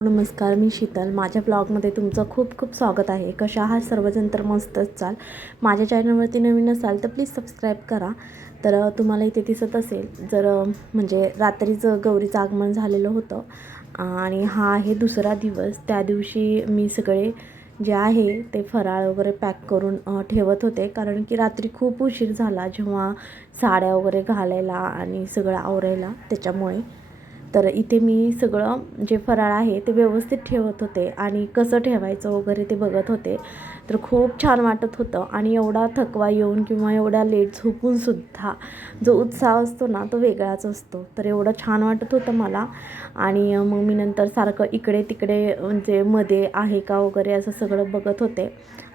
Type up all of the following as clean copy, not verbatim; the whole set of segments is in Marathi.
नमस्कार, मी शीतल. माझ्या ब्लॉगमध्ये तुमचं खूप खूप स्वागत आहे. कशा आहात सर्वजण? तर मस्तच चाल. माझ्या चॅनलवरती नवीन असाल तर प्लीज सबस्क्राईब करा. तर तुम्हाला इथे दिसत असेल जर म्हणजे रात्रीचं गौरीचं आगमन झालेलं होतं आणि हा आहे दुसरा दिवस. त्या दिवशी मी सगळे जे आहे ते फराळ वगैरे पॅक करून ठेवत होते, कारण की रात्री खूप उशीर झाला जेव्हा साड्या वगैरे घालायला आणि सगळं आवरायला, त्याच्यामुळे. तर इथे मी सगळं जे फराळ आहे ते व्यवस्थित ठेवत होते आणि कसं ठेवायचं वगैरे ते बघत होते. तर खूप छान वाटत होतं आणि एवढा थकवा येऊन किंवा एवढा लेट झोपूनसुद्धा जो उत्साह असतो ना तो वेगळाच असतो. तर एवढं छान वाटत होतं मला. आणि मग मी नंतर सारखं इकडे तिकडे म्हणजे मध्ये आहे का वगैरे असं सगळं बघत होते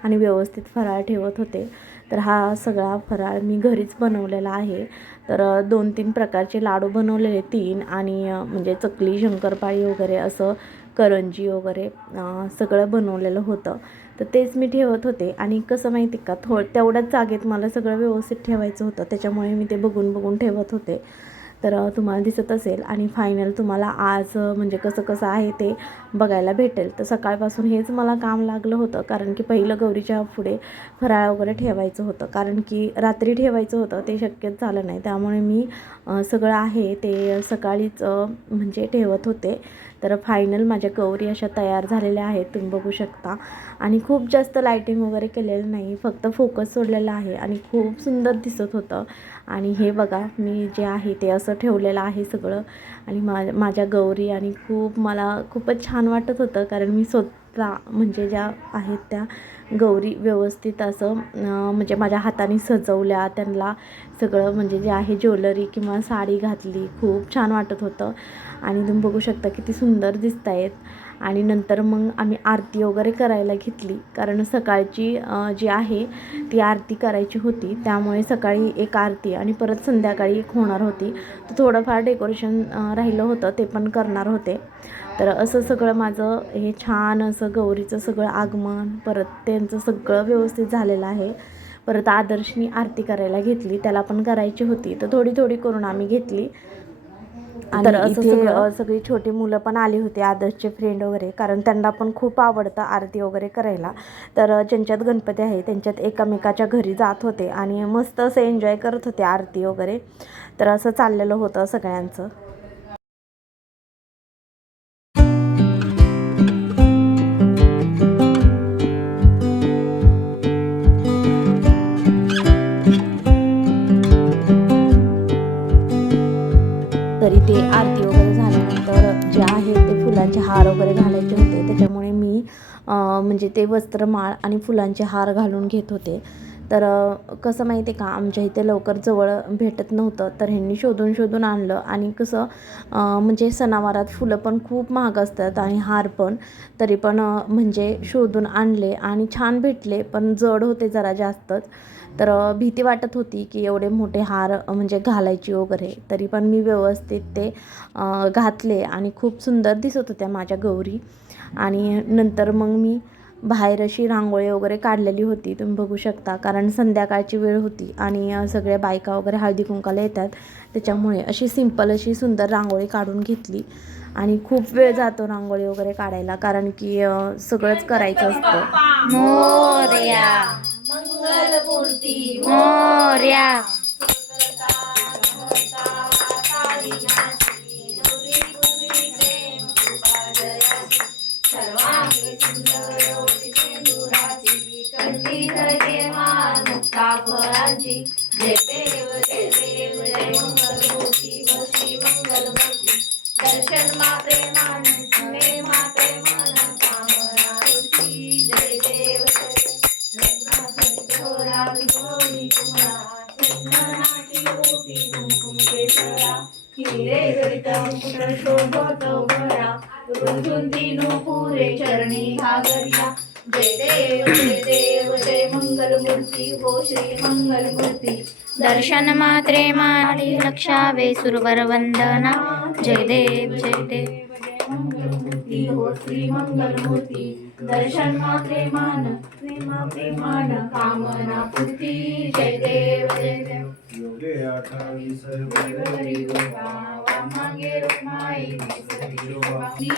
आणि व्यवस्थित फराळ ठेवत होते. तर हा सगळा फराळ मी घरीच बनवलेला आहे. तर 2-3 प्रकारचे लाडू बनवलेले, 3 आणि म्हणजे चकली, शंकरपाळी वगैरे असं करंजी वगैरे सगळं बनवलेलं होतं. तर तेच मी ठेवत होते आणि कसं माहिती का, तेवढ्याच जागेत मला सगळं व्यवस्थित ठेवायचं होतं, त्याच्यामुळे मी ते बघून बघून ठेवत होते. तर तुम्हाला दिसत असेल आणि फायनल तुम्हाला आज म्हणजे कसं कसं आहे ते बघायला भेटेल. तर सकाळपासून हेच मला काम लागलं होतं, कारण की पहिलं गौरीच्या पुढे फराळ वगैरे ठेवायचं होतं, कारण की रात्री ठेवायचं होतं ते शक्यच झालं नाही. त्यामुळे मी सगळं आहे ते सकाळीच म्हणजे ठेवत होते. तर फायनल माझ्या गौरी अशा तयार झालेल्या आहेत, तुम्ही बघू शकता. आणि खूप जास्त लायटिंग वगैरे केलेलं नाही, फक्त फोकस सोडलेला आहे आणि खूप सुंदर दिसत होतं. आणि हे बघा मी जे आहे ते असं ठेवलेलं आहे सगळं. आणि माझ्या गौरी आणि मला खूपच छान वाटत होतं, कारण मी स्वतः म्हणजे ज्या आहेत त्या गौरी व्यवस्थित असं म्हणजे माझ्या हाताने सजवल्या, त्यांना सगळं म्हणजे जे आहे ज्वेलरी किंवा साडी घातली, खूप छान वाटत होतं. आणि तुम्ही बघू शकता किती सुंदर दिसत आहेत. आणि नंतर मग आम्ही आरती वगैरे करायला घेतली, कारण सकाळची जी आहे ती आरती करायची होती, त्यामुळे सकाळी एक आरती आणि परत संध्याकाळी एक होणार होती. तर थोडंफार डेकोरेशन राहिलं होतं, ते पण करणार होते. तर असं सगळं माझं हे छान असं गौरीचं सगळं आगमन, परत त्यांचं सगळं व्यवस्थित झालेलं आहे. परत आदर्शनी आरती करायला घेतली, त्याला पण करायची होती, तर थोडी थोडी करून आम्ही घेतली. तर असं सगळं सगळी छोटी मुलं पण आली होती, आदर्शचे फ्रेंड वगैरे, कारण त्यांना पण खूप आवडतं आरती वगैरे करायला. तर ज्यांच्यात गणपती आहे त्यांच्यात एकामेकाच्या घरी जात होते आणि मस्त असं एन्जॉय करत होते आरती वगैरे. तर असं चाललेलं होतं सगळ्यांचं. तरी ते आरती वगैरे झाल्यानंतर जे आहे ते फुलांचे हार वगैरे घालायचे होते, त्याच्यामुळे मी म्हणजे ते वस्त्रमाळ आणि फुलांचे हार घालून घेत होते. तर कसं माहिती आहे का, आमच्या इथे लवकर जवळ भेटत नव्हतं, तर ह्यांनी शोधून शोधून आणलं. आणि कसं म्हणजे सणावारात फुलं पण खूप महाग असतात आणि हार पण, तरी पण म्हणजे शोधून आणले आणि छान भेटले, पण जड होते जरा जास्तच. तर भीती वाटत होती की एवढे मोठे हार म्हणजे घालायची वगैरे, तरी पण मी व्यवस्थित ते घातले आणि खूप सुंदर दिसत होत्या माझ्या गौरी. आणि नंतर मग मी बाहेर अशी रांगोळी वगैरे काढलेली होती, तुम्ही बघू शकता, कारण संध्याकाळची वेळ होती आणि सगळ्या बायका वगैरे हळदी कुंकाला येतात, त्याच्यामुळे अशी सिंपल अशी सुंदर रांगोळी काढून घेतली. आणि खूप वेळ जातो रांगोळी वगैरे काढायला, कारण की सगळंच करायचं असतं. मोरया मंगलमूर्ती मोरया. जय देव जय देव जय मंगलमूर्ती व श्री मंगलमूर्ती. दर्शन मा प्रेमान सुने मा प्रेमान कामना तुझी. जय देव हिरे गरित मुकुट शोभतो भरा. रुंझुन तीनु पुरे चरणी घागरिया. जय देव जय मंगलमूर्ती हो श्री मंगलमूर्ती. दर्शन मात्रे माडी लक्षावे सुरवर वंदना. जय देव जय देव जय मंगलमूर्ती हो श्री मंगलमूर्ती. दर्शन मात्रे मान प्रेमान कामना पूर्ती. जय देव जय देव. 28 फेब्रुवारी ब्रह्मांगे रुक्मायिनी सती शोभांगी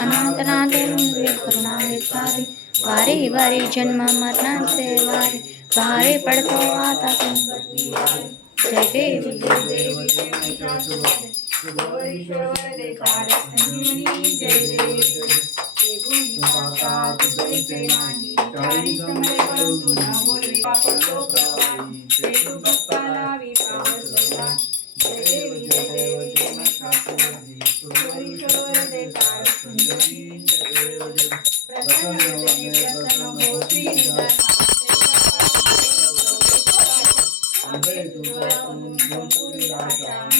अनाथनाथे मुंगे करुणावे सारे वारी वारी जन्म मरणाचे वारे बाहेर पडतो आता संकटी वारे. जय देवी जय देवी जय महिषासुरमर्दिनी गौरीश्वर वरदे कारस्थानी जय देवी. देवी साक्षात तुझे नाही चारी समरे करू तुझा बोलवे पापलो प्रवाही पेटू भक्ताला विपावर सर्वाही. जय देवी जय देवी जय महिषासुरमर्दिनी गौरीश्वर वरदे कारस्थानी जय देवी. प्रसन्न होती निदान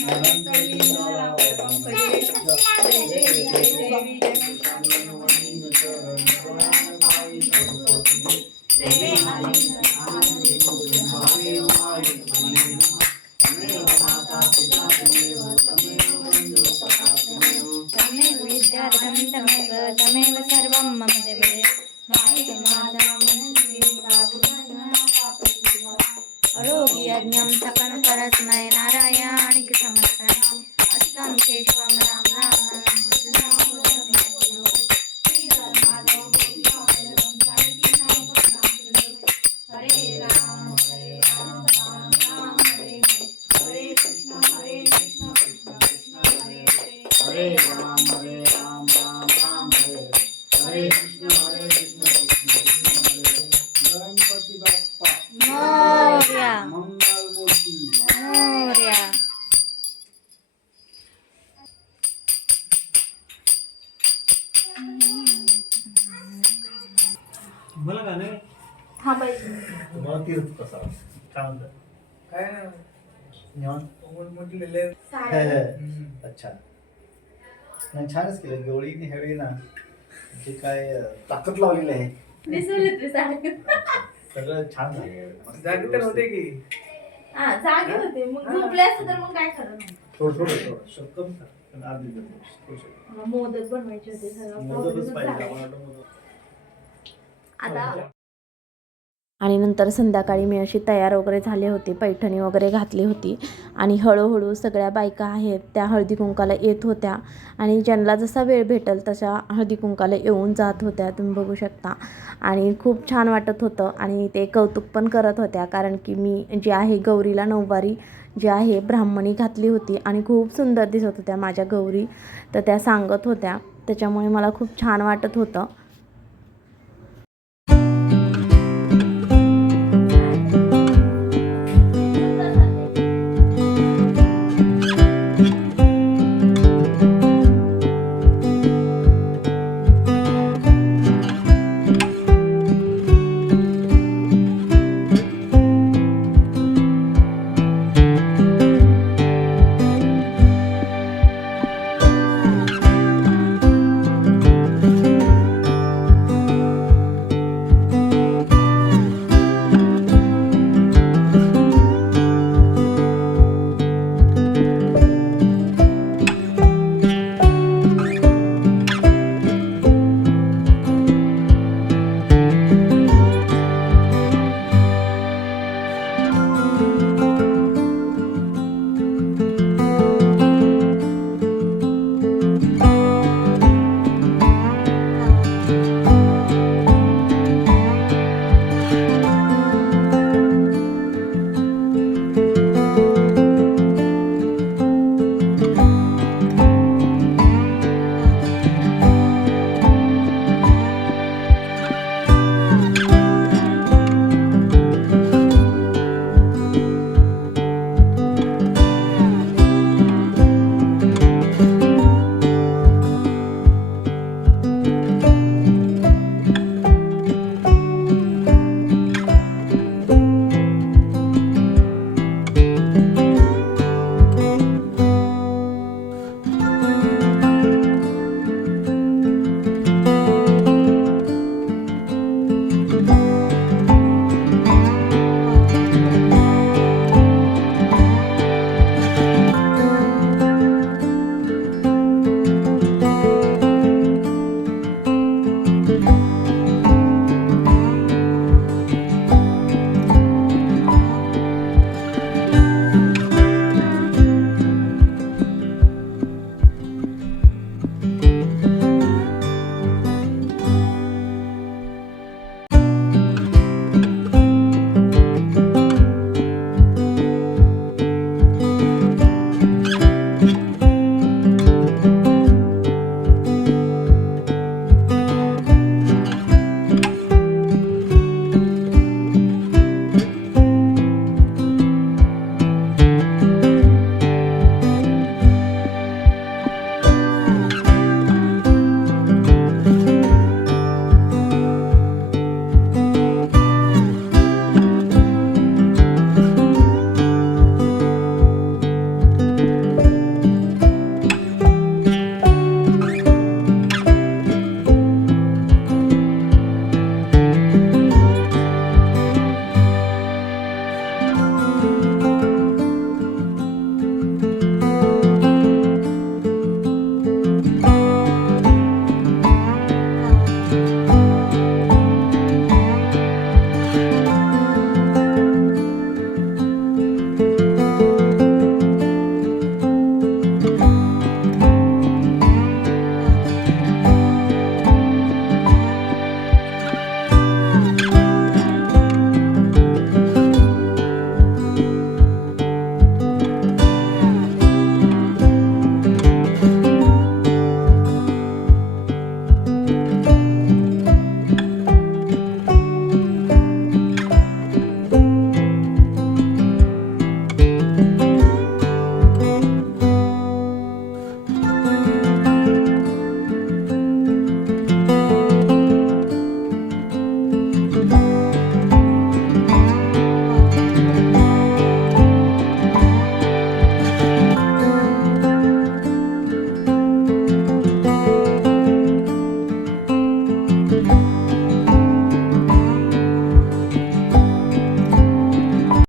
तमेव सर्वं मम देवे आरोग्य यज्ञं सकलं परस्मै नारायणिक समस्ताय अष्टं केशवं राम राम. हरे राम हरे राम राम राम हरे हरे हरे कृष्ण कृष्ण कृष्ण हरे हरे. हरे राम राम राम हरे हरे कृष्ण कृष्ण कृष्ण हरे. गणपती बाप्पा मोरया मंगलमूर्ती मोरया. मला का नाही हा बाई तुम्हाला तीर्थ कसा काय म्हणतात काय निवांत म्हटलेले अच्छा नाही छानच केलं गवळीने ह्यावेळी ना जे काय ताकद लावलेली आहे सगळं छान झालं. जागी तर होते की जागे होते मग झोपले असते तर मग काय खरं नाही. थोडं शक्कम पण अर्धी मला मोदक बनवायचे होते सगळं मोदकच problem पाहिजे झालं. आम्हाला वाटलं मोदक. आता आणि नंतर संध्याकाळी मी अशी तयार वगैरे झाले होते, पैठणी वगैरे घातली होती आणि हळूहळू सगळ्या बायका आहेत त्या हळदी कुंकाला येत होत्या आणि ज्यांना जसा वेळ भेटेल तशा हळदी कुंकाला येऊन जात होत्या, तुम्ही बघू शकता. आणि खूप छान वाटत होतं आणि ते कौतुक पण करत होत्या कारण की मी जी आहे गौरीला नऊवारी जी आहे ब्राह्मणी घातली होती आणि खूप सुंदर दिसत होत्या माझ्या गौरी, तर त्या सांगत होत्या, त्याच्यामुळे मला खूप छान वाटत होतं. आहे.